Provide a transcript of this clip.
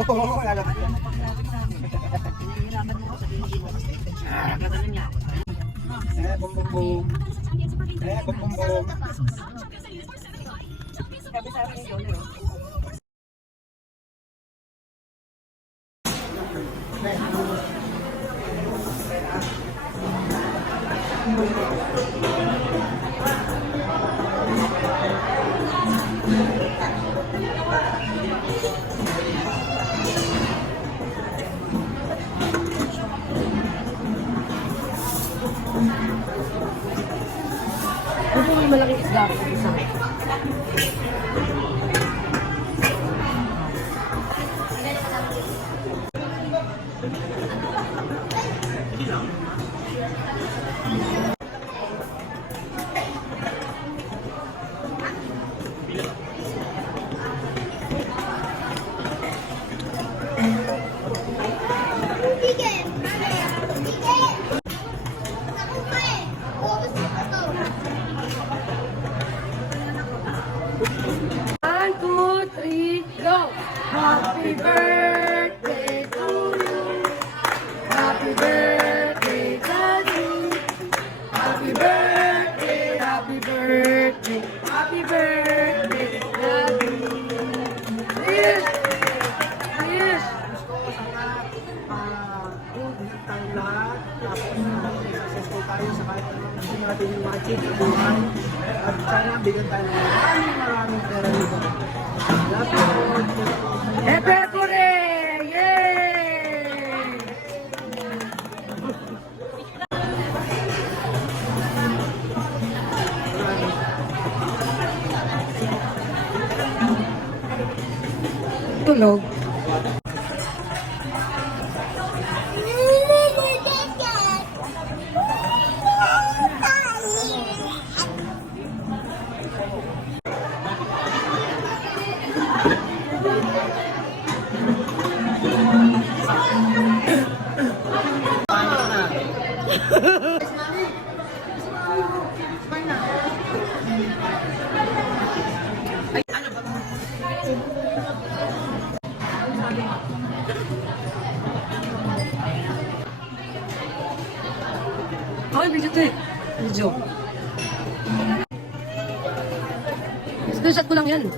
Oo, lalagot yan. Bum bum bum. Bum bum bum. Sabi sa akin yun. Ito yung malaking isda. Isa. One, two, three, go! Happy birthday to you. Happy birthday to you. Happy birthday, happy birthday, happy birthday to you. Yes! Yes! Ingat tayong lahat. Successful tayo sa kahit anong gusto natin yung ma-achieve sa buhay. At sana bigyan tayo ng maraming pera nito. Happy birthday! Yay! Tulog. Ay, video to eh. Video. Screenshot ko lang yan.